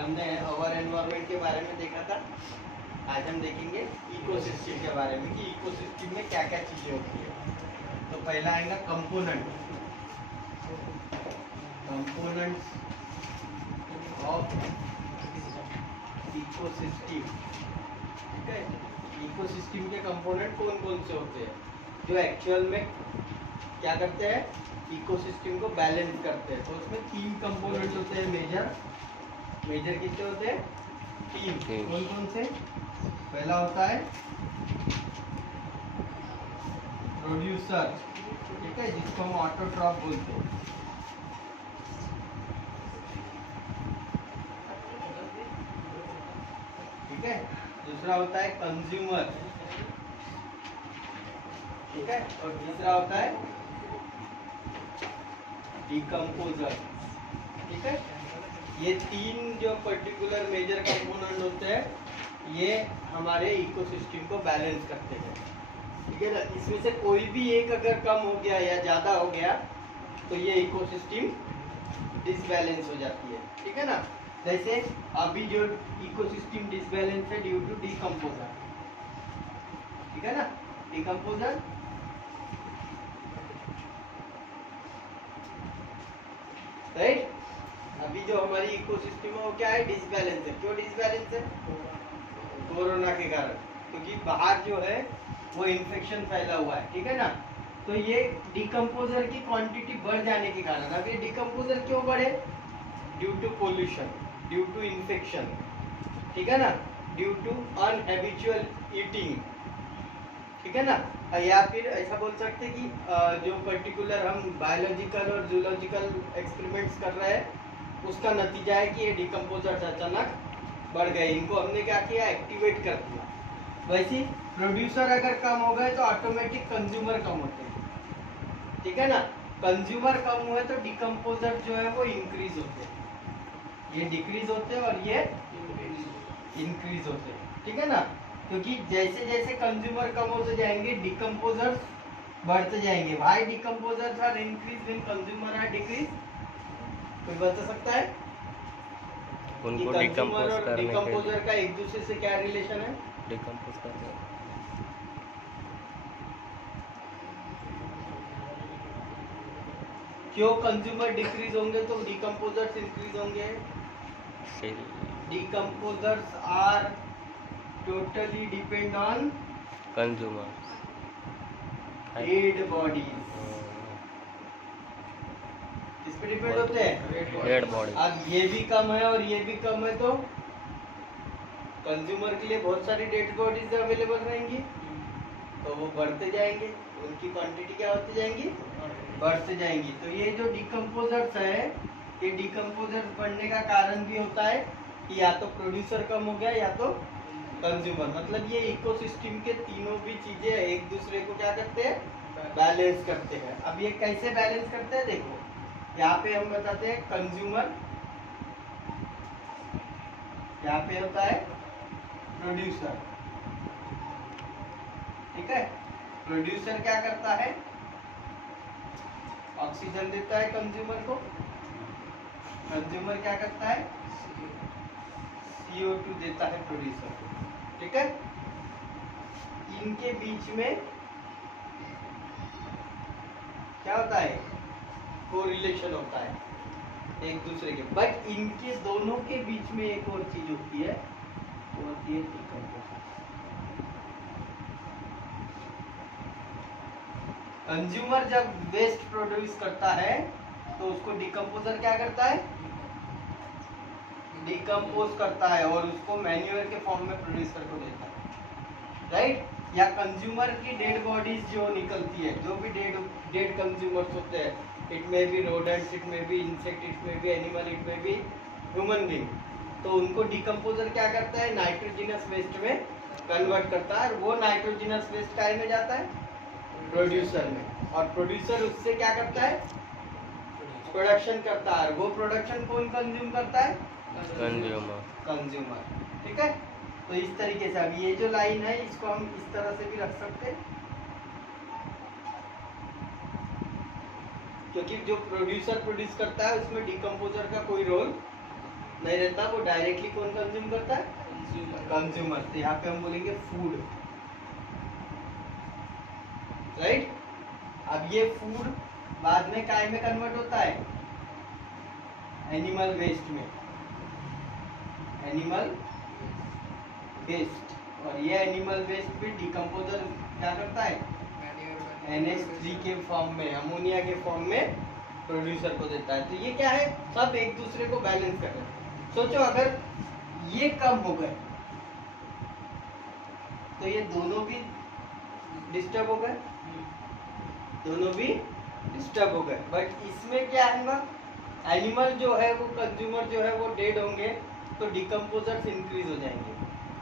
हमने अवर एनवायरनमेंट के बारे में देखा था। आज हम देखेंगे इकोसिस्टम के बारे में कि इकोसिस्टम में क्या क्या चीजें होती है। तो पहला आएगा कंपोनेंट्स ऑफ इकोसिस्टम। ठीक है, इकोसिस्टम के कंपोनेंट कौन कौन से होते हैं जो एक्चुअल में क्या करते हैं, इकोसिस्टम को बैलेंस करते हैं। तो उसमें 3 कंपोनेंट होते हैं मेजर कितने होते हैं? 3। कौन कौन से? पहला होता है प्रोड्यूसर, ठीक है, जिसको हम ऑटोट्रॉफ बोलते हैं। ठीक है, दूसरा होता है कंज्यूमर, ठीक है, और तीसरा होता है डिकम्पोजर। ठीक है, ये 3 जो पर्टिकुलर मेजर कंपोनेंट होते हैं ये हमारे इकोसिस्टम को बैलेंस करते हैं। ठीक है ना, इसमें से कोई भी एक अगर कम हो गया या ज्यादा हो गया तो ये इकोसिस्टम डिसबैलेंस हो जाती है। ठीक है ना, जैसे अभी जो इकोसिस्टम डिसबैलेंस है ड्यू टू डिकम्पोजर। ठीक है ना, डिकम्पोजर राइट। अभी जो हमारी इकोसिस्टम है वो क्या है? डिसबैलेंस है। क्यों डिसबैलेंस है? कोरोना के कारण, क्योंकि बाहर जो है वो इन्फेक्शन फैला हुआ है। ठीक है ना, तो ये डिकम्पोजर की क्वांटिटी बढ़ जाने के कारण। अब ये डिकम्पोजर क्यों बढ़े? Due to pollution, due to infection, ठीक है ना, ड्यू टू अनहैबिचुअल ईटिंग। ठीक है ना, या फिर ऐसा बोल सकते कि जो पर्टिकुलर हम बायोलॉजिकल और जूलॉजिकल एक्सपेरिमेंट्स कर रहे हैं उसका नतीजा है कि ये डिकम्पोजर्स अचानक बढ़ गए। इनको हमने क्या किया? एक्टिवेट कर दिया। वैसे प्रोड्यूसर अगर कम हो गए तो ऑटोमेटिक कंज्यूमर कम होते हैं। ठीक है ना, कंज्यूमर कम हुए तो डिकम्पोजर जो है वो इंक्रीज होते हैं, ये डिक्रीज होते हैं और ये इंक्रीज होते हैं। ठीक है ना, क्योंकि जैसे जैसे कंज्यूमर कम होते जाएंगे डिकम्पोजर्स बढ़ते जाएंगे। Why decomposers are increase when consumer are decrease? कोई बता सकता है? उनको डिकम्पोज करने के डिकम्पोजर का एक दूसरे से क्या रिलेशन है? डिकम्पोज करने क्यों कंज्यूमर डिक्रीज होंगे तो डिकम्पोजर्स इंक्रीज होंगे? से decomposers are totally depend on consumer dead bodies. किस पे डिपेंड होते हैं? Dead body. अब ये भी कम है और ये भी कम है तो कंज्यूमर के लिए बहुत सारी डेड बॉडीज अवेलेबल रहेंगी तो वो बढ़ते जाएंगे, उनकी क्वांटिटी क्या होती जाएंगी? बढ़ते जाएंगी। तो ये जो डिकम्पोजर्स है ये डिकम्पोजर्स बढ़ने का कारण भी होता है कि या तो प्रोड्यूसर कम हो गया या तो कंज्यूमर। मतलब ये इकोसिस्टम के तीनों भी चीजें एक दूसरे को क्या करते हैं? बैलेंस करते हैं। अब ये कैसे बैलेंस करते हैं देखो, यहाँ पे हम बताते हैं कंज्यूमर, यहाँ पे होता है प्रोड्यूसर। ठीक है, प्रोड्यूसर क्या करता है? ऑक्सीजन देता है कंज्यूमर को। कंज्यूमर क्या करता है? CO2 देता है प्रोड्यूसर को। ठीक है, इनके बीच में क्या होता है? कोरिलेशन होता है एक दूसरे के। बट इनके दोनों के बीच में एक और चीज होती है, वो होती है डिकम्पोजर। कंज्यूमर जब वेस्ट प्रोड्यूस करता है तो उसको डिकम्पोजर क्या करता है? डिकम्पोज करता है और उसको मैन्यूअर के फॉर्म में प्रोड्यूस करके देता है, राइट। या कंज्यूमर की डेड बॉडीज जो निकलती है, जो भी डेड कंज्यूमर्स होते हैं, it may be rodents, it may be insect, it may be animal, it may be human being, तो उनको डिकम्पोजर क्या करता है? नाइट्रोजिनस वेस्ट में कन्वर्ट करता है और वो नाइट्रोजिनस वेस्ट काय में जाता है? प्रोड्यूसर में। और प्रोड्यूसर उससे क्या करता है? प्रोडक्शन करता है। वो प्रोडक्शन कौन कंज्यूम करता है? कंज्यूमर। ठीक है, तो इस तरीके से अब ये जो लाइन है इसको हम इस तरह से भी रख सकते हैं, क्योंकि जो प्रोड्यूसर प्रोड्यूस करता है उसमें डिकम्पोजर का कोई रोल नहीं रहता, वो डायरेक्टली कौन कंज्यूम करता है? कंज्यूमर। तो यहाँ पे हम बोलेंगे फूड, राइट। अब ये फूड बाद में काय में कन्वर्ट होता है? एनिमल वेस्ट में, एनिमल वेस्ट। और ये एनिमल वेस्ट भी डिकम्पोजर क्या करता है? NH3 के फॉर्म में, अमोनिया के फॉर्म में प्रोड्यूसर को देता है। तो ये क्या है? सब एक दूसरे को बैलेंस कर रहे हैं। सोचो अगर ये कम हो गए तो ये दोनों भी डिस्टर्ब हो गए, दोनों भी डिस्टर्ब हो गए। बट इसमें क्या होगा? एनिमल जो है वो, कंज्यूमर जो है वो डेड होंगे, तो डिकम्पोजर्स इंक्रीज हो जाएंगे।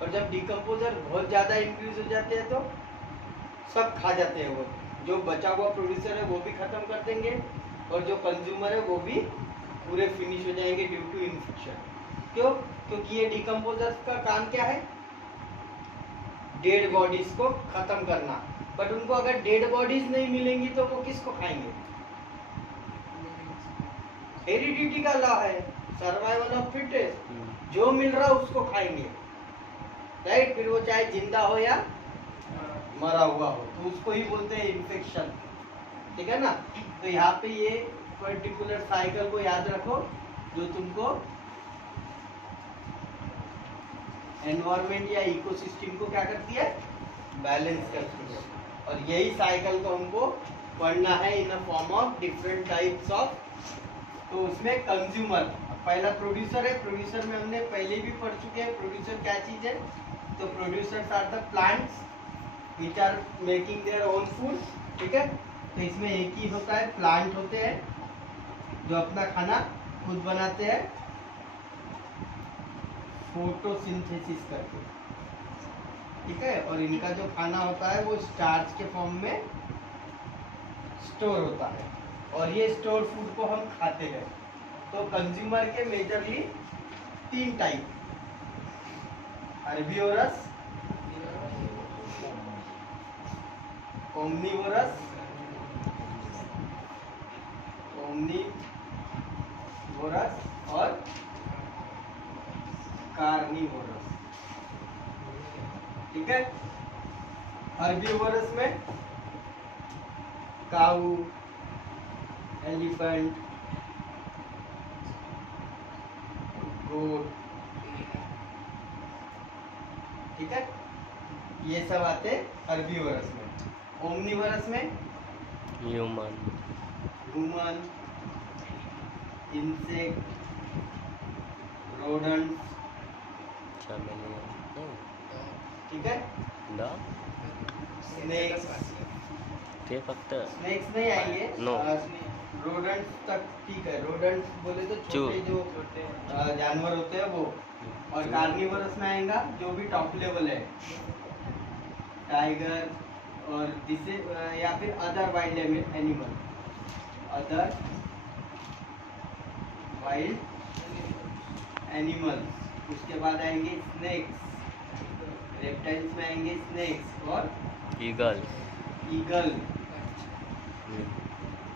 और जब डिकम्पोजर बहुत ज़्यादा इंक्रीज हो जाते हैं तो सब खा जाते हैं। वो जो बचा हुआ प्रोड्यूसर है वो भी खत्म कर देंगे, और जो कंज्यूमर है वो भी पूरे फिनिश हो जाएंगे ड्यू टू इन्फेक्शन। क्यों? क्योंकि ये डिकम्पोजर्स का काम क्या है? डेड बॉडीज को खत्म करना। बट उनको अगर डेड बॉडीज नहीं मिलेंगी तो वो किसको खाएंगे? हेरिडिटी का लॉ है, सर्वाइवल ऑफ फिटेस्ट। जो मिल रहा है उसको खाएंगे, राइट। फिर वो चाहे जिंदा हो या मरा हुआ हो, तो उसको ही बोलते हैं इन्फेक्शन, ठीक है ना। तो यहाँ पे ये पर्टिकुलर साइकिल को याद रखो जो तुमको एनवायरमेंट या इकोसिस्टम को क्या करती है? बैलेंस करती है। और यही साइकिल को हमको पढ़ना है in a form of different types of. तो उसमें कंज्यूमर पहला प्रोड्यूसर है। प्रोड्यूसर में हमने पहले भी पढ़ चुके हैं प्रोड्यूसर क्या चीज है। तो producers are the plants which are making their own food, ठीक है। तो इसमें एक ही होता है, प्लांट होते हैं जो अपना खाना खुद बनाते हैं फोटोसिंथेसिस करके, ठीक है। और इनका जो खाना होता है वो स्टार्च के फॉर्म में स्टोर होता है, और ये स्टोर फूड को हम खाते हैं। तो कंज्यूमर के मेजरली 3 टाइप, हर्बिवोरस, ओमनिवोरस, और कार्निवोरस, ठीक है। हर्बिवोरस में काऊ, एलिफेंट, गोट, ठीक है, ये सब आते हर्बिवोरस में। ओमनिवोरस में ह्यूमन, इंसेक्ट, रोडेंट्स, चैमेलियन, ठीक है, स्नेक्स। ते फक्त स्नेक्स नहीं आएंगे, नो। रोडेंट्स तक ठीक है। रोडेंट्स बोले तो छोटे जो जानवर होते हैं वो। और कार्निवोरस में आएगा जो भी टॉप लेवल है, टाइगर और जिसे या फिर other wild animal, other wild animals. उसके बाद आएंगे स्नेक्स, रेप्टाइल्स में आएंगे स्नेक्स और ईगल,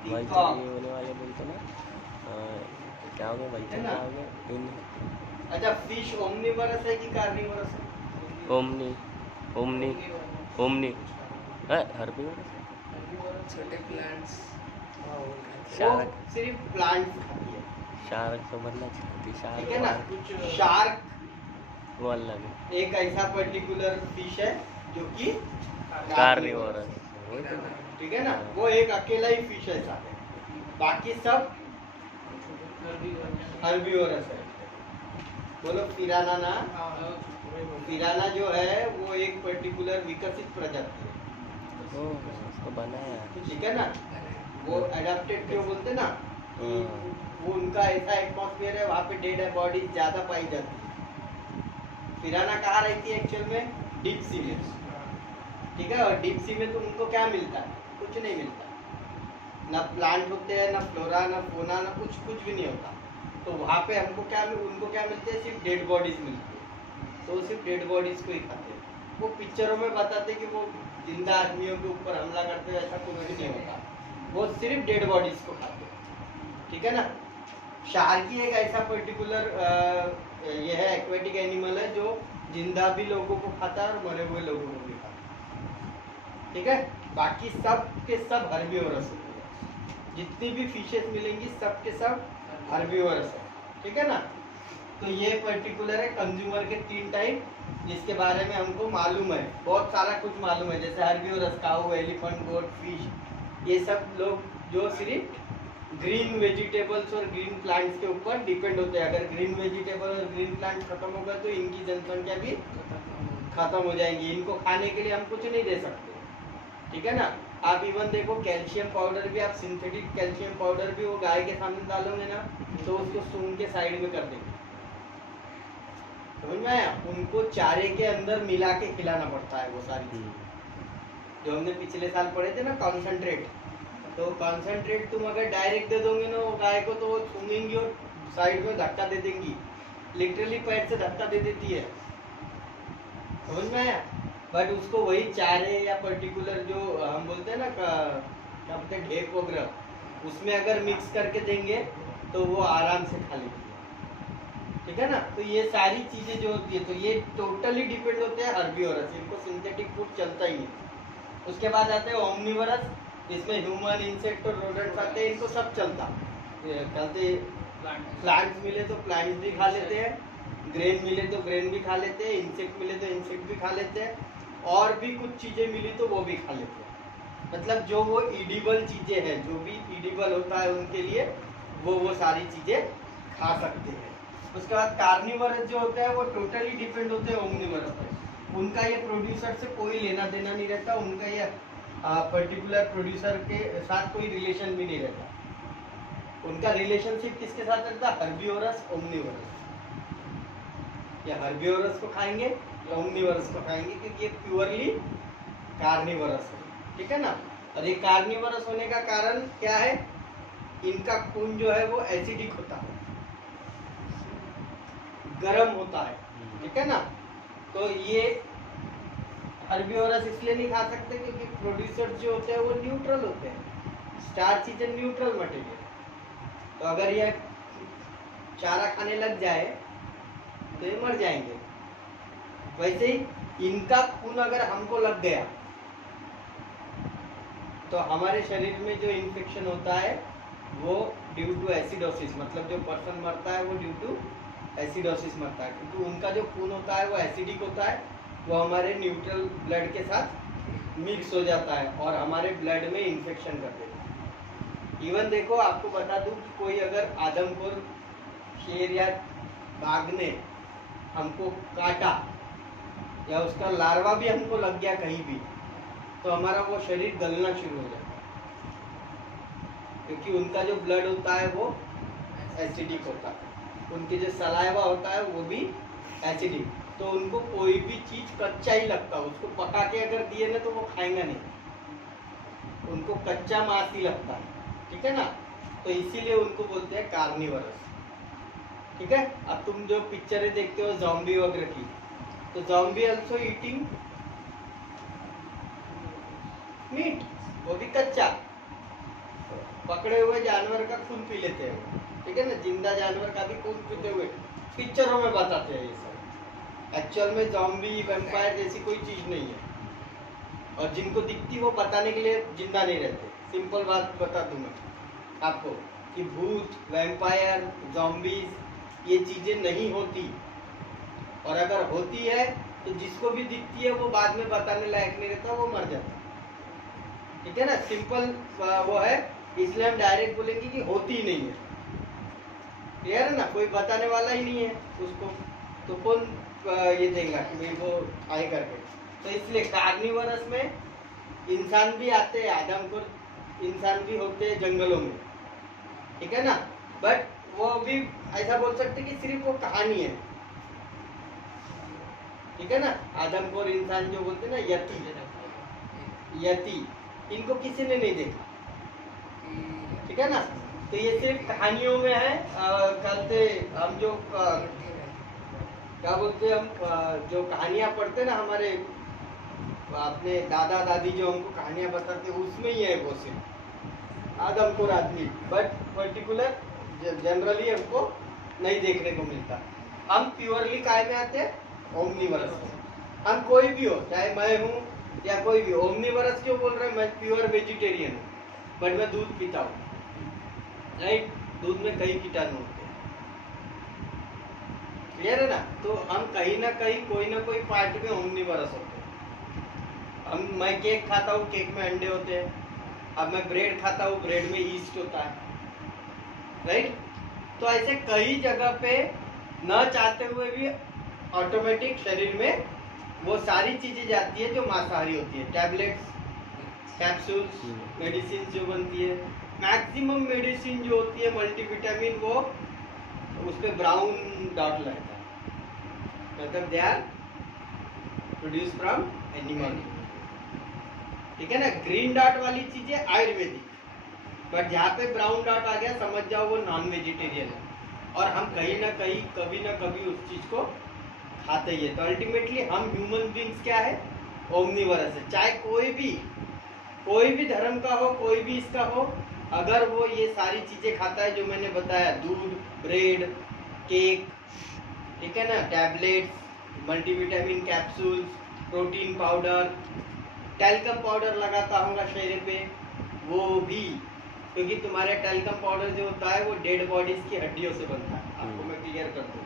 भाई तो ये होने वाले बोलते ना क्या हो गया भाई, है ना? क्या हो गया? अच्छा, फिश ओमनिवोरस है कि कार्निवोरस है? ओमनी हर्बिवोरस, छोटे प्लांट्स, शार्क, वो सिर्फ प्लांट्स खाती है, शार्क तो बनना चाहती, ठीक है ना। शार्क शार्क वो अलग है, एक ऐसा पर्टिकुलर फिश है जो कि कार्निवोरस, ठीक है ना। वो एक अकेला ही फिश ऐसा है, बाकी सब हर्बिवोरस है। बोलो पिराना ना। पिराना जो है वो एक पर्टिकुलर विकसित प्रजाति है, उसको बनाया, ठीक है ना। वो एडाप्टेड क्यों बोलते ना, कि वो उनका ऐसा एटमॉस्फेयर है वहाँ पे डेड बॉडी ज्यादा पाई जाती है। पिराना कहाँ रहती है एक्चुअल में? डीप सी में, ठीक है। और डीप सी में तो उनको क्या मिलता है? कुछ नहीं मिलता, ना प्लांट होते हैं, ना फ्लोरा, ना फोना, ना कुछ भी नहीं होता। तो वहाँ पे हमको क्या उनको क्या मिलते हैं? सिर्फ डेड बॉडीज मिलती है। तो सिर्फ डेड बॉडीज को ही खाते हैं। वो पिक्चरों में बताते कि वो जिंदा आदमियों के ऊपर हमला करते हैं, ऐसा कुछ भी नहीं होता। वो सिर्फ डेड बॉडीज को खाते हैं, ठीक है ना। शार्की एक ऐसा पर्टिकुलर ये है एक्वेटिक एनिमल है जो जिंदा भी लोगों को खाता है और मरे हुए लोगों को भी खाता है। ठीक है, बाकी सब के सब हर्बीवोरस है। जितनी भी फिशेस मिलेंगी सब के सब हर्बीवोरस है। ठीक है ना। तो ये पर्टिकुलर है कंज्यूमर के 3 टाइप जिसके बारे में हमको मालूम है। बहुत सारा कुछ मालूम है, जैसे हर्बीवोरस, काऊ, एलिफेंट, गोट, फिश, ये सब लोग जो सिर्फ ग्रीन वेजिटेबल्स और ग्रीन प्लांट्स के ऊपर डिपेंड होते हैं। अगर ग्रीन वेजिटेबल और ग्रीन प्लांट खत्म हो गए तो इनकी जनसंख्या भी खत्म हो जाएंगी। इनको खाने के लिए हम कुछ नहीं दे सकते। ठीक है ना। आप इवन देखो कैल्शियम पाउडर भी, आप सिंथेटिक कैल्शियम पाउडर भी वो गाय के सामने डालोगे ना तो उसको सूंघ के साइड में कर देंगे। समझ में आया। उनको चारे के अंदर मिला के खिलाना पड़ता है वो सारी चीज जो हमने पिछले साल पढ़े थे ना, कॉन्सेंट्रेट। तो कॉन्सेंट्रेट तुम अगर डायरेक्ट दे दोगे ना वो गाय को तो वो सूंघेंगी और साइड में धक्का दे देंगी, लिटरली पैर से धक्का दे देती है। समझ में आया। बट उसको वही चारे या पर्टिकुलर जो हम बोलते हैं ना क्या बोलते हैं ढेप वगैरह, उसमें अगर मिक्स करके देंगे तो वो आराम से खा लेती है। ठीक है ना। तो ये सारी चीजें जो होती है तो ये टोटली डिपेंड होते हैं हर्बीवोरस, इनको सिंथेटिक फूड चलता ही नहीं। उसके बाद आते हैं ओमनीवोरस, इसमें ह्यूमन, इंसेक्ट और रोडेंट्स आते हैं। इनको सब चलता कहते, प्लांट्स मिले तो प्लांट्स भी खा लेते हैं, ग्रेन मिले तो ग्रेन भी खा लेते हैं, इंसेक्ट मिले तो इंसेक्ट भी खा लेते हैं, और भी कुछ चीजें मिली तो वो भी खा लेते हैं। मतलब जो वो इडिबल चीजें हैं, जो भी इडिबल होता है उनके लिए वो सारी चीजें खा सकते हैं। उसके बाद कार्निवरस जो होता है वो टोटली डिपेंड होते हैं ओमनिवरस पर। उनका ये प्रोड्यूसर से कोई लेना देना नहीं रहता, उनका ये पर्टिकुलर प्रोड्यूसर के साथ कोई रिलेशन भी नहीं रहता। उनका रिलेशनशिप किसके साथ रहता है? हर्बीवोरस, ओमनिवरस। या हर्बीवोरस को खाएंगे या ओमनिवरस को खाएंगे, क्योंकि ये प्योरली कार्निवरस है। ठीक है ना। और ये कार्निवरस होने का कारण क्या है? इनका खून जो है वो एसिडिक होता है, गर्म होता है। ठीक है ना। तो ये हर्बीवोरस इसलिए नहीं खा सकते क्योंकि प्रोड्यूसर जो होते हैं वो न्यूट्रल होते हैं। Starch is a neutral material. तो अगर ये चारा खाने लग जाए तो ये मर जाएंगे। वैसे ही इनका खून अगर हमको लग गया तो हमारे शरीर में जो इन्फेक्शन होता है वो ड्यू टू एसिडोसिस, मतलब जो पर्सन मरता है वो ड्यू टू एसिडोसिस मरता है, क्योंकि उनका जो खून होता है वो एसिडिक होता है, वो हमारे न्यूट्रल ब्लड के साथ मिक्स हो जाता है और हमारे ब्लड में इन्फेक्शन कर देता है। इवन देखो आपको बता दूं कि कोई अगर आदमखोर शेर या बाघ ने हमको काटा या उसका लार्वा भी हमको लग गया कहीं भी, तो हमारा वो शरीर गलना शुरू हो जाता है, क्योंकि उनका जो ब्लड होता है वो एसिडिक होता है, उनके जो सलाइवा होता है वो भी एसिडिक। तो उनको कोई भी चीज कच्चा ही लगता है, उसको पका के अगर दिए ना तो वो खाएंगा नहीं, उनको कच्चा मांस ही लगता है। ठीक है ना। तो इसीलिए उनको बोलते हैं कार्निवरस। ठीक है। अब तुम जो पिक्चरें देखते हो ज़ॉम्बी वगैरह की, तो ज़ॉम्बी आल्सो ईटिंग मीट, वो भी कच्चा, पकड़े हुए जानवर का खून पी लेते हैं। ठीक है ना। जिंदा जानवर का भी खून पीते हुए पिक्चरों में बताते हैं ये सब। एक्चुअल में ज़ॉम्बी वैम्पायर जैसी कोई चीज नहीं है, और जिनको दिखती वो बताने के लिए जिंदा नहीं रहते। सिंपल बात बता दूं मैं आपको कि भूत, वैम्पायर, ज़ॉम्बीज ये चीजें नहीं होती, और अगर होती है तो जिसको भी दिखती है वो बाद में बताने लायक नहीं रहता, वो मर जाता है। ठीक है ना। सिंपल वो है, इसलिए हम डायरेक्ट बोलेंगे कि होती ही नहीं है। क्लियर है ना। कोई बताने वाला ही नहीं है उसको, तो कौन ये देगा कि भाई वो आए करके। तो इसलिए कार्निवरस में इंसान भी आते हैं, आदमखोर इंसान भी होते हैं जंगलों में। ठीक है ना। बट वो भी ऐसा बोल सकते कि सिर्फ वो कहानी है। ठीक है ना। आदमखोर इंसान जो बोलते हैं ना, यति, इनको किसी ने नहीं देखा। ठीक है ना। तो ये सिर्फ कहानियों में है। कहते हम जो क्या बोलते हैं, हम जो कहानियां पढ़ते ना, हमारे अपने दादा दादी जो हमको कहानियां बताते उसमें ही है वो सिर्फ आदमखोर आदमी। बट पर्टिकुलर जनरली हमको नहीं देखने को मिलता। हम प्योरली काय में आते हैं, ओमनीवरस में। हम कोई भी हो, चाहे मैं हूँ या कोई भी, ओमनीवरस क्यों बोल रहे हैं? मैं प्योर वेजिटेरियन हूँ बट मैं दूध पीता हूँ, राइट? दूध में कई कीटाणु होते हैं, क्लियर है ना? तो हम कहीं ना कहीं कोई ना कोई पार्ट में ओमनीवरस होते हैं। मैं केक खाता हूँ, केक में अंडे होते हैं। अब मैं ब्रेड खाता हूँ, ब्रेड में ईस्ट होता है, राइट? तो ऐसे कई जगह पे न चाहते हुए भी ऑटोमेटिक शरीर में वो सारी चीजें जाती है जो मांसाहारी होती है। टैबलेट्स, कैप्सूल्स, मेडिसिन जो बनती है, मैक्सिमम मेडिसिन जो होती है मल्टीविटामिन, वो उस पे ब्राउन डॉट लगता है, मतलब they are produce from animal, ठीक है ना? ग्रीन डॉट वाली चीजें आयुर्वेदिक, बट जहाँ पे ब्राउन डॉट आ गया समझ जाओ वो नॉन वेजिटेरियन है। और हम कहीं ना कहीं कभी ना कभी उस चीज को खाते ही है। तो अल्टीमेटली हम ह्यूमन बींग्स क्या है, ओमनीवरस है। चाहे कोई भी धर्म का हो, कोई भी इसका हो, अगर वो ये सारी चीजें खाता है जो मैंने बताया, दूध, ब्रेड, केक, ठीक है ना, tablets, multivitamin capsules, protein powder, talcum powder लगाता होगा चेहरे पे, वो भी, क्योंकि तुम्हारे टैल्कम पाउडर जो होता है वो डेड बॉडीज की हड्डियों से बनता है। आपको मैं क्लियर कर दूँ,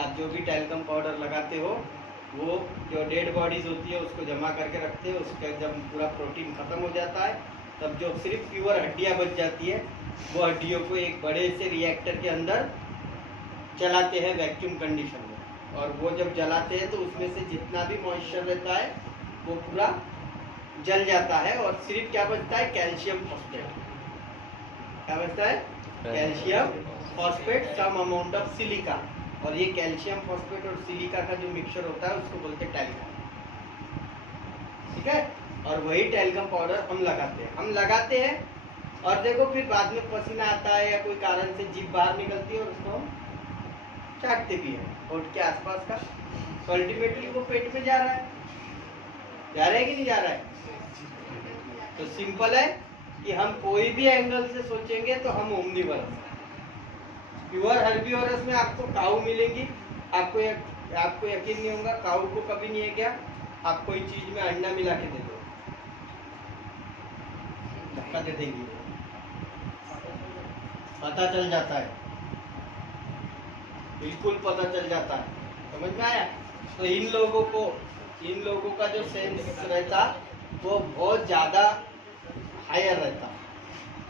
आप जो भी टैल्कम पाउडर लगाते हो वो जो डेड बॉडीज होती है उसको जमा करके रखते हो, उसका जब पूरा प्रोटीन खत्म हो जाता है तब जो सिर्फ प्योर हड्डियां बच जाती है, वो हड्डियों को एक बड़े से रिएक्टर के अंदर चलाते हैं वैक्यूम कंडीशन में, और वो जब जलाते हैं तो उसमें से जितना भी मॉइस्चर रहता है वो पूरा जल जाता है, और सिर्फ क्या बचता है, कैल्शियम फॉस्फेट। क्या बचता है? Calcium phosphate, some amount of silica, और ये कैल्शियम फॉस्फेट और सिलिका का जो मिक्सचर होता है उसको बोलते हैं टैल्कम, ठीक है? और वही टैल्कम पाउडर हम लगाते हैं और देखो फिर बाद में पसीना आता है या कोई कारण से जीभ बाहर निकलती है और उसको हम चाटते भी हैं होठ के आसपास का, तो अल्टीमेटली वो पेट में जा रहा है कि नहीं जा रहा है? तो सिंपल है कि हम कोई भी एंगल से सोचेंगे तो हम ओमनीवरस। प्योर हर्बीवोरस में आपको काऊ मिलेंगी, आपको यकीन नहीं होगा, काऊ को कभी नहीं है क्या, आप कोई चीज में अंडा मिला के दे दो, धक्का दे देंगी, पता चल जाता है, बिल्कुल पता चल जाता है। समझ में आया? तो इन लोगों का जो सेंस रहता वो बहुत ज्यादा हायर रहता।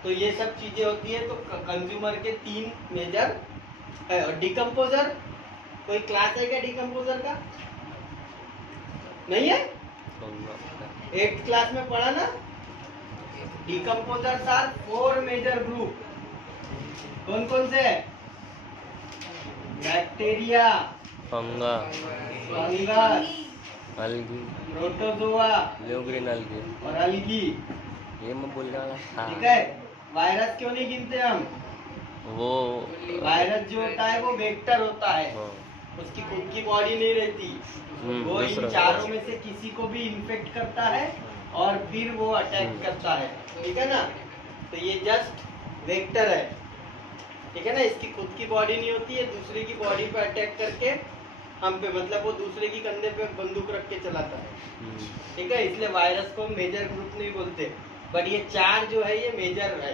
तो ये सब चीजें होती है। तो कंज्यूमर के 3 मेजर है। और डिकम्पोजर, कोई क्लास है क्या डिकम्पोजर का? नहीं है? 8th क्लास में पढ़ा ना? Decomposers are 4 major group. कौन कौन से? Bacteria, fungus, algae, protozoa, blue green algae और अलगी। ये मैं बोल रहा था। ठीक है? वायरस क्यों नहीं गिनते हम? वो वायरस जो होता है वो वेक्टर होता है, उसकी खुद की बॉडी नहीं रहती, वो इन चारों में से किसी को भी इन्फेक्ट करता है और फिर वो अटैक करता है, ठीक है ना? तो ये जस्ट वेक्टर है, ठीक है ना? इसकी खुद की बॉडी नहीं होती है, दूसरे की बॉडी पे अटैक करके हम पे, मतलब वो दूसरे की कंधे पे बंदूक रख के चलाता है, ठीक है? इसलिए वायरस को मेजर ग्रुप नहीं बोलते, बट ये 4 जो है ये मेजर है,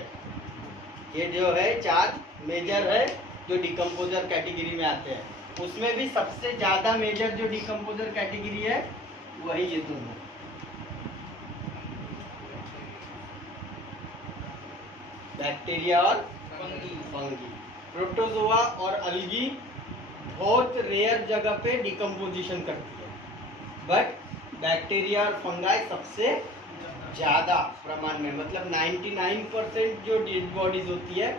ये जो है 4 मेजर है जो डिकम्पोजर कैटेगरी में आते हैं। उसमें भी सबसे ज्यादा मेजर जो डिकम्पोजर कैटेगरी है वही ये दोनों, बैक्टीरिया और फंगी। प्रोटोजोआ और अलगी बहुत रेयर जगह पे डिकम्पोजिशन करती है, बट बैक्टीरिया और फंगाई सबसे ज्यादा प्रमाण में, मतलब 99% जो डेड बॉडीज होती है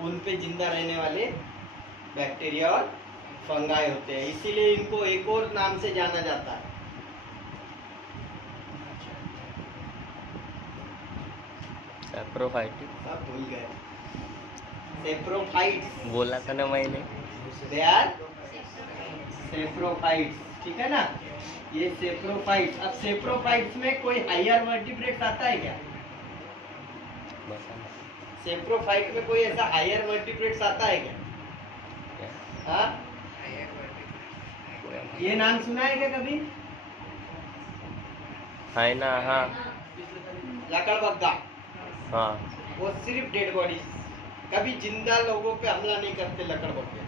उन पे जिंदा रहने वाले बैक्टीरिया और फंगाई होते हैं। इसीलिए इनको एक और नाम से जाना जाता है, सेप्रोफाइट्स। सब भूल गए, सेप्रोफाइट्स बोला था ना मैंने, दे आर सेप्रोफाइट्स, ठीक है ना? ये सेप्रोफाइट्स। अब सेप्रोफाइट्स में कोई हायर वर्टिब्रेट्स आता है क्या? सेप्रोफाइट में कोई ऐसा हायर वर्टिब्रेट्स आता है क्या? हाँ, ये नाम सुना है क्या कभी? है ना, हाँ लकड़बग्गा। हाँ। वो सिर्फ डेड बॉडीज, कभी जिंदा लोगों पे हमला नहीं करते लकड़बग्गे,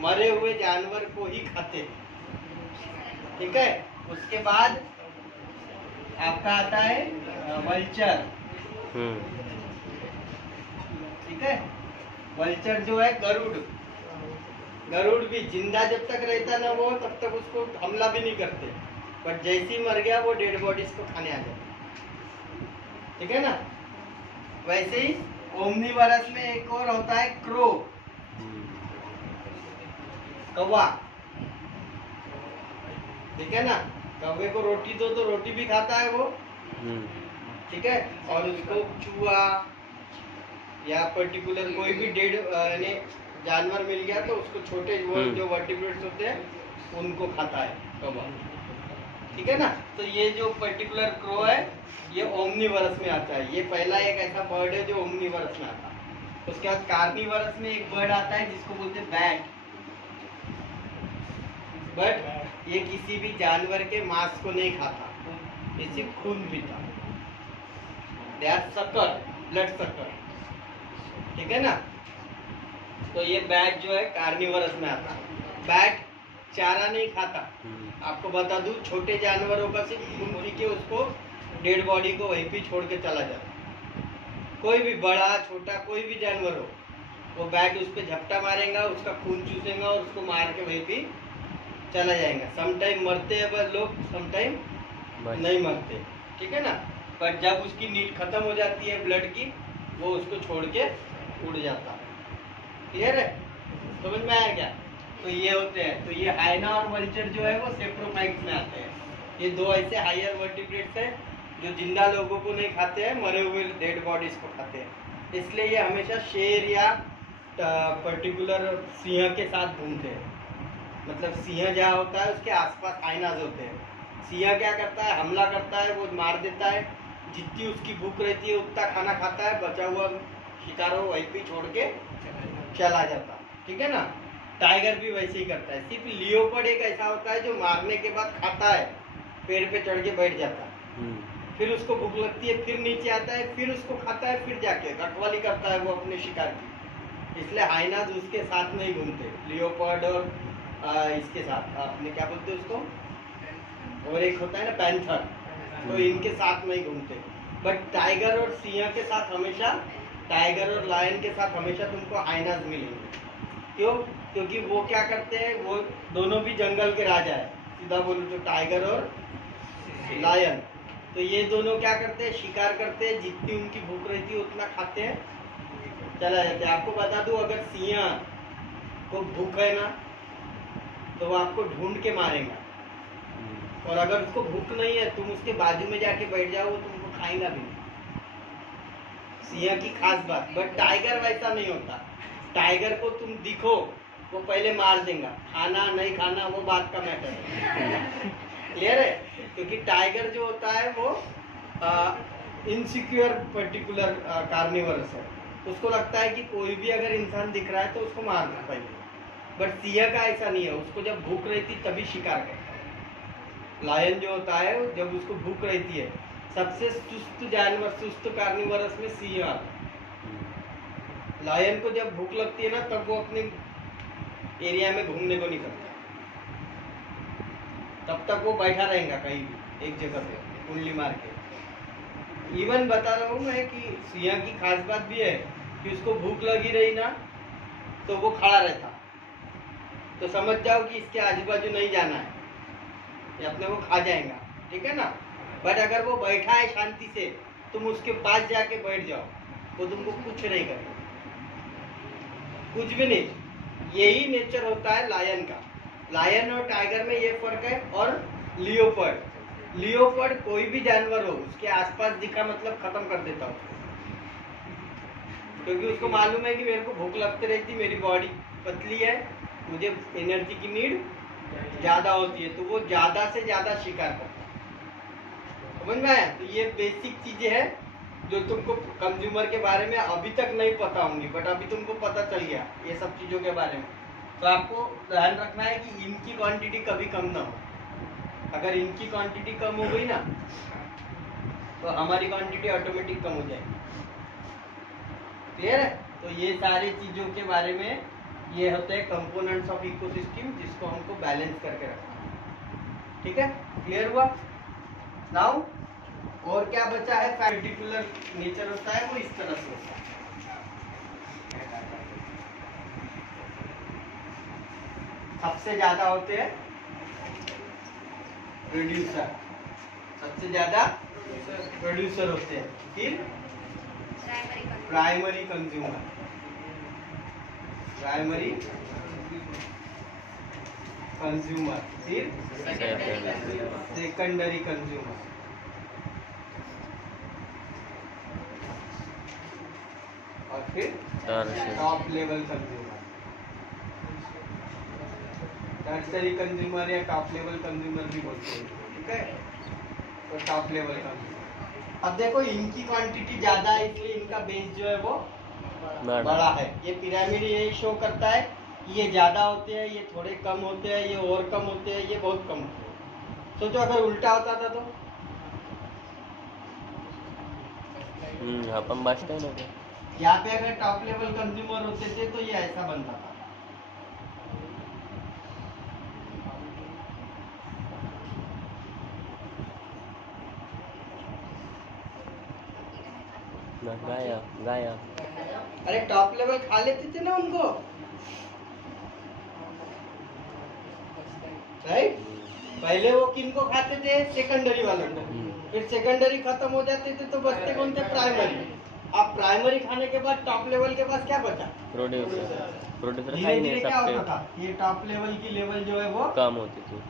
मरे हुए जानवर को ही खाते हैं। ठीक है, उसके बाद आपका आता है वल्चर। ठीक है, वल्चर जो है गरुड़। गरुड़ भी जिंदा जब तक रहता ना वो, तब तक उसको हमला भी नहीं करते, बट जैसे ही मर गया वो डेड बॉडीज को खाने आ जाते। ठीक है ना। वैसे ही ओमनीवरस में एक और होता है क्रो, कौवा। ठीक है ना, कौवे को रोटी दो तो रोटी भी खाता है वो। ठीक है, और उसको चूहा या पर्टिकुलर कोई भी डेड यानी जानवर मिल गया तो उसको छोटे वो जो वर्टिब्रेट्स होते हैं उनको खाता है कौवा। ठीक है ना। तो ये जो पर्टिकुलर क्रो है ये ओमनीवरस में आता है। ये पहला एक ऐसा बर्ड है जो ओमनीवरस में आता है। उसके बाद कार्निवरस में एक बर्ड आता है जिसको बोलते हैं बैट। बट ये किसी भी जानवर के मांस को नहीं खाता, ये सिर्फ खून पीता। They are sucker, blood sucker. ठीक है ना। तो ये बैट जो है कार्निवरस में आता है। बैट चारा नहीं खाता। आपको बता दूं, छोटे जानवरों का सिर्फ खून पी के उसको डेड बॉडी को वहीं पे छोड़ के चला जाता। कोई भी बड़ा छोटा कोई भी जानवर हो, वो बैट उस पर झपटा मारेगा, उसका खून चूसेगा और उसको मार के वहीं पे चला जाएगा। समटाइम मरते हैं लोग, समटाइम नहीं मरते। ठीक है ना। पर जब उसकी नीड खत्म हो जाती है ब्लड की, वो उसको छोड़ के उड़ जाता है। क्लियर है, समझ में आया क्या? तो ये होते हैं। तो ये हाइना और वल्चर जो है वो सेप्रोफाइट्स में आते हैं। ये दो ऐसे हायर वर्टिब्रेट्स हैं जो जिंदा लोगों को नहीं खाते हैं, मरे हुए डेड बॉडीज को खाते हैं। इसलिए ये हमेशा शेर या पर्टिकुलर सिंह के साथ घूमते हैं। मतलब सिंह जहाँ होता है उसके आसपास हाइनाज होते हैं। सिंह क्या करता है, हमला करता है, वो मार देता है। जितनी उसकी भूख रहती है उतना खाना खाता है, बचा हुआ शिकार हो वहीं पे छोड़ के चला जाता। ठीक है ना। टाइगर भी वैसे ही करता है। सिर्फ लियोपर्ड एक ऐसा होता है जो मारने के बाद खाता है, पेड़ पे चढ़ के बैठ जाता है, फिर उसको भूख लगती है, फिर नीचे आता है, फिर उसको खाता है, फिर जाके रखवाली करता है वो अपने शिकार की। इसलिए हाइनाज उसके साथ नहीं घूमते, लियोपर्ड और इसके साथ आपने क्या बोलते उसको, और एक होता है ना पैंथर, तो इनके साथ नहीं घूमते। बट टाइगर और सिंह के साथ हमेशा, टाइगर और लायन के साथ हमेशा तुमको हाइनाज मिलेंगे। क्यों? क्योंकि वो क्या करते हैं, वो दोनों भी जंगल के राजा है। सीधा बोलो तो टाइगर और लायन, तो ये दोनों क्या करते हैं, शिकार करते हैं, जितनी उनकी भूख रहती है उतना खाते हैं, चला जाते हैं। आपको बता दूं, अगर सिंह को भूख है ना तो वो आपको ढूंढ के मारेगा, और अगर उसको भूख नहीं है तुम उसके बाजू में जाके बैठ जाओ वो तुमको खाएगा भी नहीं। सिंह की खास बात। बट टाइगर वैसा नहीं होता। टाइगर को तुम दिखो वो पहले मार देगा, खाना नहीं खाना वो बात का मैटर है। क्लियर है? क्योंकि टाइगर जो होता है वो इनसिक्योर पर्टिकुलर कार्निवरस है। उसको लगता है कि कोई भी अगर इंसान दिख रहा है तो उसको मार दो पहले। बट सिंह का ऐसा नहीं है, उसको जब भूख रहती तभी शिकार करता है। लायन जो होता है जब उसको भूख रहती है, सबसे सुस्त जानवर, सुस्त कार्निवरस में सिंह आता है। लायन को जब भूख लगती है ना तब वो अपने एरिया में घूमने को निकलता है, तब तक वो बैठा रहेगा कहीं भी एक जगह पे कुंडली मार के। इवन बता रहा हूँ मैं कि सिंह की खास बात भी है कि उसको भूख लगी रही ना तो वो खड़ा रहता, तो समझ जाओ कि इसके आजू बाजू नहीं जाना है, ये अपने को खा जाएगा। ठीक है ना। बट अगर वो बैठा है शांति से, तुम उसके पास जाके बैठ जाओ, वो तुमको कुछ नहीं करेगा, कुछ भी नहीं। यही नेचर होता है लायन का। लायन और टाइगर में ये फर्क है। और लियोपर्ड, लियोपर्ड कोई भी जानवर हो उसके आसपास दिखा मतलब खत्म कर देता हूँ, क्योंकि उसको मालूम है कि मेरे को भूख लगती रहती, मेरी बॉडी पतली है, मुझे एनर्जी की नीड ज्यादा होती है, तो वो ज्यादा से ज्यादा शिकार करता है। समझ में आया? तो ये बेसिक चीजें हैं, जो तुमको कंज्यूमर के बारे में अभी तक नहीं पता होंगी, बट अभी तुमको पता चल गया ये सब चीज़ों के बारे में। तो आपको ध्यान रखना है कि इनकी क्वांटिटी कभी कम ना हो। अगर इनकी क्वांटिटी कम हो गई ना तो हमारी क्वांटिटी ऑटोमेटिक कम हो जाएगी। क्लियर है? तो ये सारी चीज़ों के बारे में ये होते हैं कंपोनेंट्स ऑफ इकोसिस्टम, जिसको हमको बैलेंस करके रखना है। ठीक है, क्लियर हुआ? नाउ और क्या बचा है? पर्टिकुलर नेचर होता है वो इस तरह से होता है। सबसे ज्यादा होते हैं प्रोड्यूसर, सबसे ज्यादा प्रोड्यूसर होते हैं, फिर प्राइमरी कंज्यूमर, प्राइमरी कंज्यूमर, फिर सेकेंडरी कंज्यूमर, और फिर top level consumer. Tertiary consumer या टॉप लेवल कंज्यूमर भी बोलते हैं। ठीक है, तो टॉप लेवल कंज्यूमर। अब देखो इनकी क्वांटिटी ज्यादा है इसलिए इनका बेस जो है वो बड़ा है। ये पिरामिड यही शो करता है कि ये ज्यादा होते हैं, ये थोड़े कम होते हैं, ये और कम होते हैं, ये बहुत कम होते हैं। सोचो अगर उल्टा होता था तो अपन बचते हैं ना। यहाँ पे अगर टॉप लेवल कंज्यूमर होते थे तो ये ऐसा बनता था। गाया अरे टॉप लेवल खा लेते थे ना उनको, राइट? पहले वो किनको खाते थे? सेकेंडरी वालों को। फिर सेकेंडरी खत्म हो जाते थे तो बचते कौन थे? प्राइमरी। अब प्राइमरी खाने के बाद टॉप लेवल के पास क्या बचा? प्रोड्यूसर धीरे धीरे क्या होता था? ये टॉप लेवल की लेवल जो है वो कम होती थी,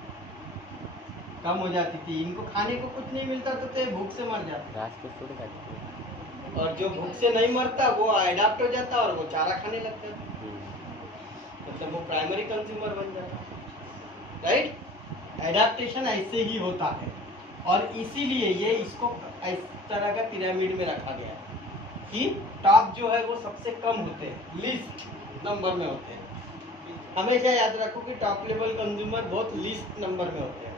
कम हो जाती थी। इनको खाने को कुछ नहीं मिलता तो ये भूख से मर जाते। राजपूत खाते थे। और जो भूख से नहीं मरता वो अडैप्ट हो जाता और वो चारा खाने लगता है, मतलब वो प्राइमरी कंज्यूमर बन जाता है, राइट? एडाप्टेशन ऐसे ही होता है और इसीलिए ये इसको इस तरह का पिरामिड में रखा गया है कि टॉप जो है वो सबसे कम होते हैं, लीस्ट नंबर में होते हैं। हमेशा याद रखो कि टॉप लेवल कंज्यूमर बहुत लीस्ट नंबर में होते हैं,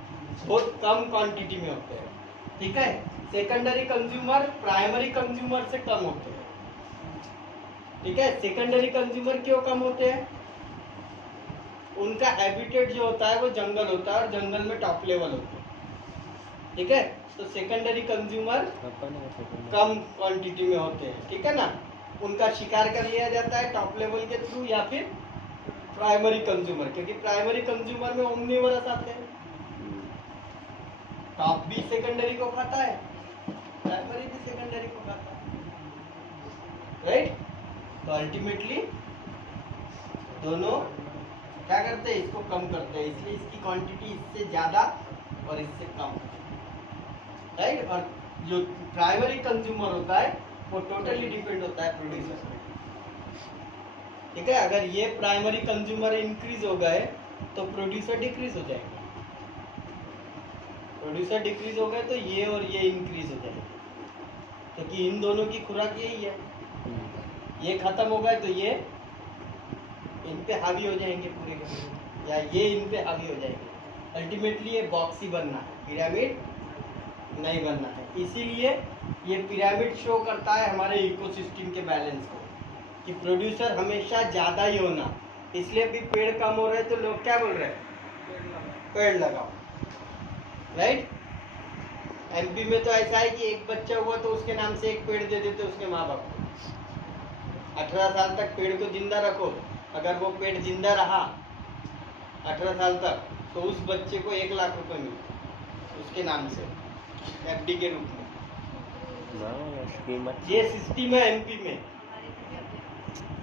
बहुत कम क्वांटिटी में होते हैं। ठीक है, सेकेंडरी कंज्यूमर प्राइमरी कंज्यूमर से कम होते हैं। ठीक है, सेकेंडरी कंज्यूमर क्यों कम होते हैं? उनका हैबिटेट जो होता है वो जंगल होता है और जंगल में टॉप लेवल होते हैं। ठीक है, तो सेकेंडरी कंज्यूमर कम क्वांटिटी में होते हैं। ठीक है ना, उनका शिकार कर लिया जाता है टॉप लेवल के थ्रू या फिर प्राइमरी कंज्यूमर, क्योंकि प्राइमरी कंज्यूमर में ओमनिवरस आते हैं। टॉप भी सेकेंडरी को खाता है, प्राइमरी भी सेकेंडरी को खाता है, राइट? तो अल्टीमेटली दोनों क्या करते हैं? इसको कम करते हैं, इसलिए इसकी क्वांटिटी इससे ज्यादा और इससे कम, राइट? और जो प्राइमरी कंज्यूमर होता है वो टोटली डिपेंड होता है प्रोड्यूसर पे। ठीक है, अगर ये प्राइमरी कंज्यूमर इंक्रीज हो गए तो प्रोड्यूसर डिक्रीज हो जाएगा, प्रोड्यूसर डिक्रीज हो गए तो ये और ये इंक्रीज हो जाएगा, क्योंकि इन दोनों की खुराक यही है। ये खत्म हो गए तो ये इन पे हावी हो जाएंगे पूरे के पूरे, या ये इन पे हावी हो जाएंगे। अल्टीमेटली ये बॉक्स ही बनना है, पिरामिड नहीं बनना है। इसीलिए ये पिरामिड शो करता है हमारे इकोसिस्टम के बैलेंस को, कि प्रोड्यूसर हमेशा ज़्यादा ही होना। इसलिए भी पेड़ कम हो रहे तो लोग क्या बोल रहे हैं? पेड़ लगाओ, राइट? एमपी में तो ऐसा है कि एक बच्चा हुआ तो उसके नाम से एक पेड़ दे देते उसके माँ बाप को। 18 साल तक पेड़ को जिंदा रखो, अगर वो पेड़ जिंदा रहा 18 साल तक तो उस बच्चे को 1 लाख रुपए मिलते उसके नाम से एफडी के रूप में। ये सिस्टम है एमपी में,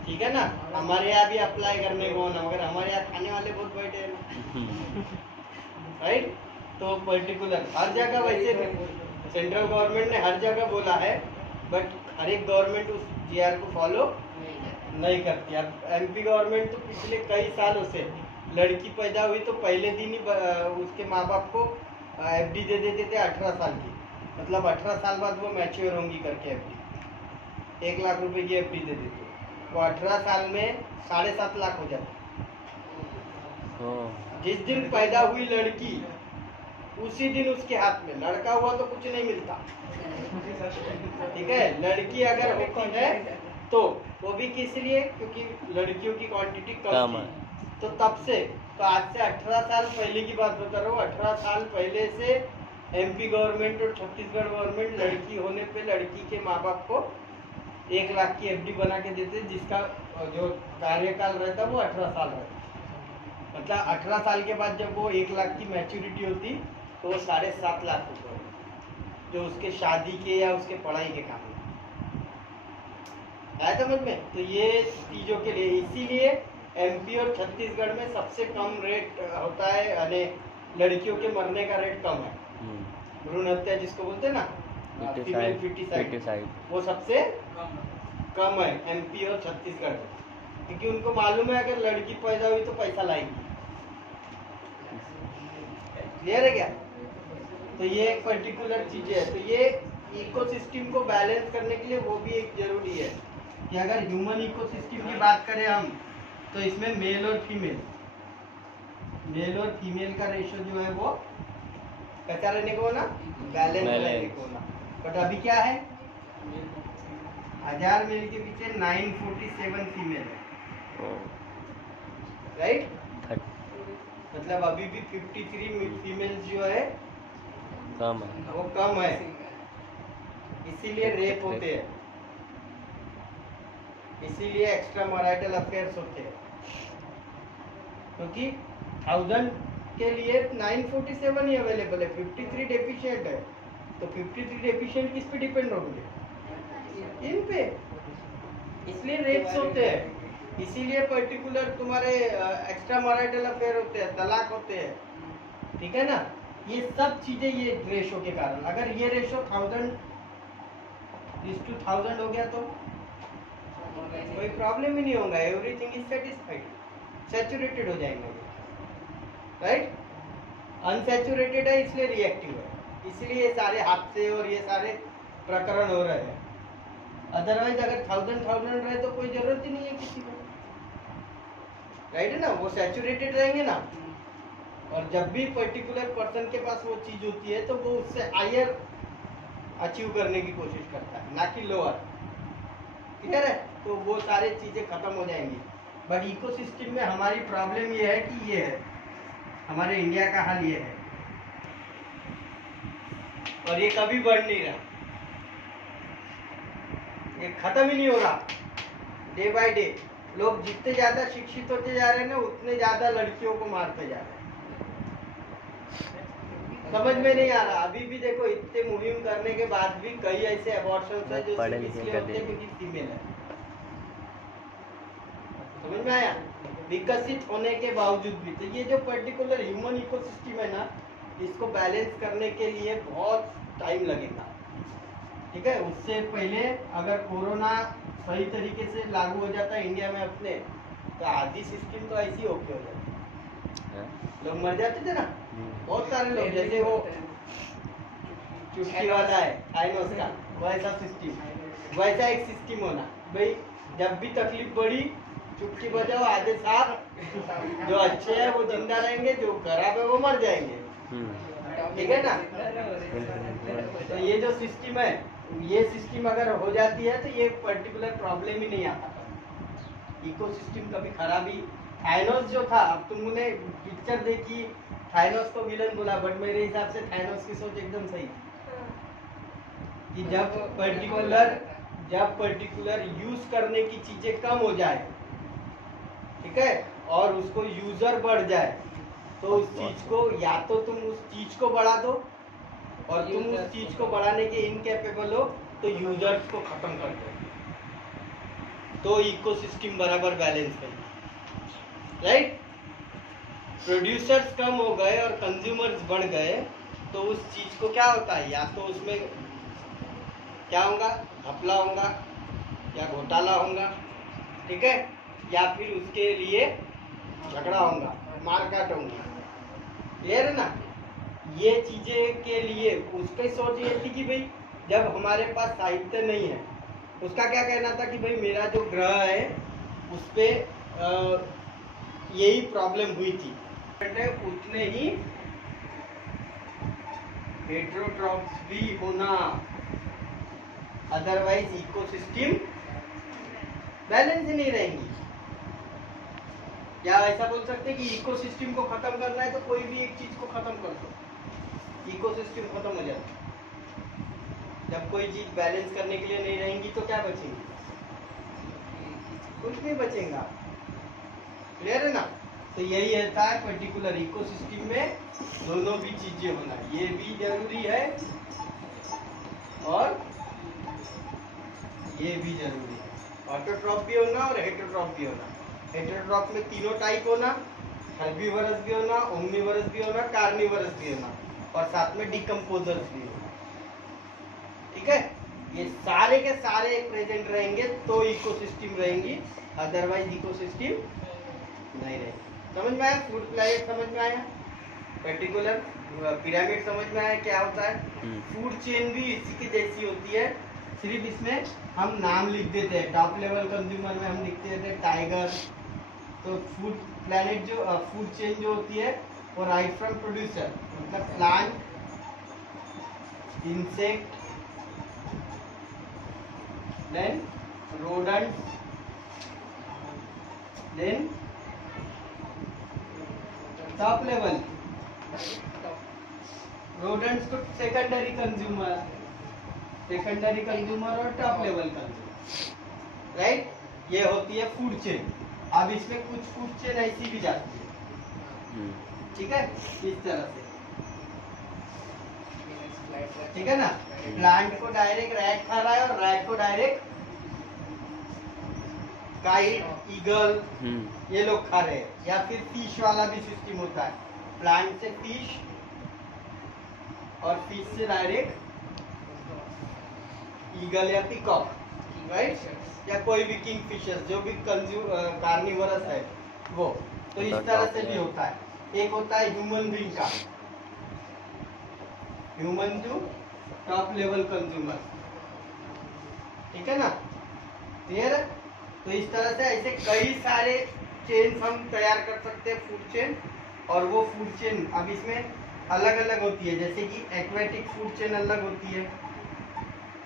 ठीक है ना? हमारे यहाँ भी अप्लाई करने को ना, मगर हमारे यहाँ खाने वाले बहुत बैठे हैं ना, राइट? तो पर्टिकुलर हर जगह, वैसे सेंट्रल गवर्नमेंट ने हर जगह बोला है, बट हर एक गवर्नमेंट उस जीआर को फॉलो नहीं करती। अब एमपी गवर्नमेंट तो पिछले कई सालों से लड़की पैदा हुई तो पहले दिन ही उसके माँ बाप को एफडी दे देते थे 18 साल की, मतलब 18 साल बाद वो मैच्योर होंगी करके एफडी। 1 लाख रुपए की एफडी दे देते हो, वो 18 साल में 7.5 लाख हो जाता। जिस दिन पैदा हुई लड़की उसी दिन उसके हाथ में, लड़का हुआ तो कुछ नहीं मिलता, ठीक है। लड़की अगर होती है तो वो भी किस लिए, क्योंकि लड़कियों की क्वांटिटी कम थी, तो तब से, तो आज से 18 साल पहले की बात बता रहा हूँ, 18 साल पहले से एमपी गवर्नमेंट और छत्तीसगढ़ गवर्नमेंट लड़की होने पे लड़की के माँ बाप को 1 लाख की एफडी बना के देते, जिसका जो कार्यकाल रहता वो 18 साल रहता। मतलब 18 साल के बाद जब वो 1 लाख की मैच्योरिटी होती तो वो 7.5 लाख रुपए, जो उसके शादी के या उसके पढ़ाई के काम में आया समझ में। तो ये चीजों के लिए, इसीलिए एमपी और छत्तीसगढ़ में सबसे कम रेट होता है, यानी लड़कियों के मरने का रेट कम है। भ्रूण हत्या जिसको बोलते हैं ना, फीमेल फीटिसाइड, वो सबसे कम है एमपी और छत्तीसगढ़ में, क्योंकि उनको मालूम है अगर लड़की पैदा हुई तो पैसा लाएगी। क्लियर है क्या? तो ये एक पर्टिकुलर चीज है। तो ये इकोसिस्टम को बैलेंस करने के लिए वो भी एक जरूरी है कि अगर ह्यूमन इकोसिस्टम की बात करें हम, तो इसमें मेल और फीमेल का रेशियो जो है वो कैसा रहने को ना, बैलेंस रहने को ना। बट अभी क्या है, 1000 मेल के पीछे 947 फीमेल है, राइट। मतलब अभी भी 53 फीमेल जो है कम है, वो कम है, इसीलिए रेप होते हैं, इसीलिए एक्स्ट्रा मैरिटल अफेयर्स होते हैं, क्योंकि 1000 के लिए 947 ही अवेलेबल है, 53 डेफिशिएंट है। तो 53 डेफिशिएंट किस पे डिपेंड होंगे, इन पे, इसलिए रेप्स होते हैं, इसीलिए पर्टिकुलर तुम्हारे एक्स्ट्रा मैरिटल अफेयर होते हैं, तलाक होते हैं, ठीक है ना। ये सब चीजें ये रेशो के कारण, अगर ये रेशो 1000:1000 हो गया तो कोई प्रॉब्लम ही नहीं होगा, एवरीथिंग इज सेटिस्फाइड, सैचुरेटेड हो जाएंगे, राइट। अनसैचुरेटेड है इसलिए रिएक्टिव है, इसलिए ये सारे हादसे और ये सारे प्रकरण हो रहे हैं। अदरवाइज अगर 1000 रहे तो कोई जरूरत ही नहीं है किसी को, राइट है ना, वो सैचुरेटेड रहेंगे ना। और जब भी पर्टिकुलर पर्सन के पास वो चीज होती है तो वो उससे हायर अचीव करने की कोशिश करता है, ना कि लोअर, ठीक है। तो वो सारी चीजें खत्म हो जाएंगी। बट इकोसिस्टम में हमारी प्रॉब्लम ये है कि ये है, हमारे इंडिया का हाल ये है, और ये कभी बढ़ नहीं रहा, ये खत्म ही नहीं हो रहा। डे बाय डे लोग जितने ज्यादा शिक्षित होते जा रहे हैं ना, उतने ज्यादा लड़कियों को मारते जा रहे हैं। समझ में नहीं आ रहा। अभी भी देखो, इतने मुहिम करने के बाद भी कई ऐसे अबॉर्शंस है जो सिर्फ इसलिए होते हैं क्योंकि फीमेल है। समझ में आया? विकसित होने के बावजूद भी। तो ये जो पर्टिकुलर ह्यूमन इकोसिस्टम है ना, इसको बैलेंस करने के लिए बहुत टाइम लगेगा, ठीक है। उससे पहले अगर कोरोना सही तरीके से लागू हो जाता है इंडिया में अपने, तो आधी सिस्टम तो ऐसी ओके हो जाती, लोग मर जाते थे ना बहुत सारे लोग। जैसे वो चुटकी वाला है थाइनोस का, वैसा सिस्टम, वैसा एक सिस्टम होना भाई। जब भी तकलीफ बढ़ी चुटकी बजाओ, आधे साथ जो अच्छे हैं वो जिंदा रहेंगे, जो खराब है वो मर जाएंगे, ठीक है ना। तो ये जो सिस्टम है, ये सिस्टम अगर हो जाती है तो ये पर्टिकुलर प्रॉब्लम ही नहीं आता, इकोसिस्टम कभी खराबी। थाइनोस जो था, अब तुमने पिक्चर देखी, थाइनोस को विलन बोला, बट मेरे हिसाब से थाइनोस की सोच एकदम सही कि जब पर्टिकुलर यूज करने की चीजें कम हो जाए, ठीक है, और उसको यूजर बढ़ जाए, तो उस चीज को, या तो तुम उस चीज को बढ़ा दो, और तुम उस चीज को बढ़ाने के इनकेपेबल हो तो यूजर्स को खत्म कर दो, तो इकोसिस्टम बराबर बैलेंस है, राइट। प्रोड्यूसर्स कम हो गए और कंज्यूमर्स बढ़ गए, तो उस चीज को क्या होता है, या तो उसमें क्या होगा, घपला होगा या घोटाला होगा, ठीक है, या फिर उसके लिए झगड़ा होगा, मारकाट होंगी, क्लियर है ना। ये चीजें के लिए उसकी सोच ये थी कि भाई जब हमारे पास साहित्य नहीं है उसका क्या कहना था कि भाई मेरा जो ग्रह है उस पे यही प्रॉब्लम हुई थी, उतने ही हेटेरोट्रॉप्स भी होना, अदरवाइज इकोसिस्टम बैलेंस ही नहीं रहेंगी। या ऐसा बोल सकते हैं कि इकोसिस्टम को खत्म करना है तो कोई भी एक चीज को खत्म कर दो, इकोसिस्टम खत्म हो जाता है। जब कोई चीज बैलेंस करने के लिए नहीं रहेंगी तो क्या बचेंगी? कुछ नहीं बचेगा। क्लियर है ना? तो यही रहता है पर्टिकुलर इकोसिस्टम में, दोनों भी चीजें होना, ये भी जरूरी है और ये भी जरूरी है। ऑटोट्रॉप भी होना और हेटेरोट्रॉप भी होना। हेटेरोट्रॉप में तीनों टाइप होना, हर्बीवरस भी होना, ओमनीवरस भी होना, कार्निवरस भी होना और साथ में डिकम्पोजर्स भी होना। ठीक है, ये सारे के सारे प्रेजेंट रहेंगे तो इकोसिस्टम रहेंगी, अदरवाइज इकोसिस्टम नहीं रहेगी। समझ में आया? फूड प्लाइट समझ में आया? पर्टिकुलर पिरामिड समझ में आया क्या होता है? फूड चेन भी इसी की जैसी होती है, सिर्फ इसमें हम नाम लिख देते हैं। टॉप लेवल कंज्यूमर में हम लिखते थे टाइगर। तो फूड प्लैनेट जो फूड चेन जो होती है वो राइट फ्रॉम प्रोड्यूसर, मतलब plant, insect, then rodents, then top level rodents to secondary consumer और टॉप लेवल कंज्यूमर, राइट? ये होती है फूड चेन। अब इसमें कुछ फूड चेन ऐसी भी जाती है, ठीक है, इस तरह से, ठीक है ना? प्लांट को डायरेक्ट रैट खा रहा है और रैट को डायरेक्ट काइट, ईगल, ये लोग खा रहे हैं। या फिर फिश वाला भी सिस्टम होता है, प्लांट से फिश और फिश से डायरेक्ट ईगल या पिकॉक, राइट? या कोई भी किंग फिशर जो भी कार्निवरस है वो। तो इस तरह से भी होता है। एक होता है ह्यूमन बीइंग का, human to top level consumer, ठीक है ना? क्लियर है? तो इस तरह से ऐसे कई सारे चेन हम तैयार कर सकते हैं, फूड चेन। और वो फूड चेन अब इसमें अलग अलग होती है, जैसे कि एक्वेटिक फूड चेन अलग होती है,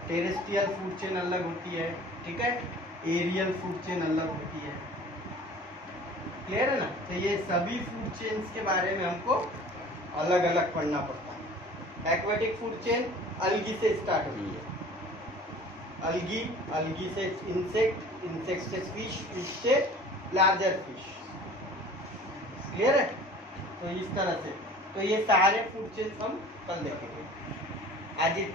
टेरेस्ट्रियल फूड चेन अलग होती है, ठीक है, एरियल फूड चेन अलग होती है। क्लियर है ना? तो ये सभी फूड चेन्स के बारे में हमको अलग अलग पढ़ना पड़ता है। एक्वेटिक फूड चेन अलगी से स्टार्ट होती है, अलगी से इंसेक्ट, इंसेक्ट से फिश, फिश से लार्जर फिश। क्लियर है? तो इस तरह से, तो ये सारे फूड चेन्स हम कल देखेंगे। आज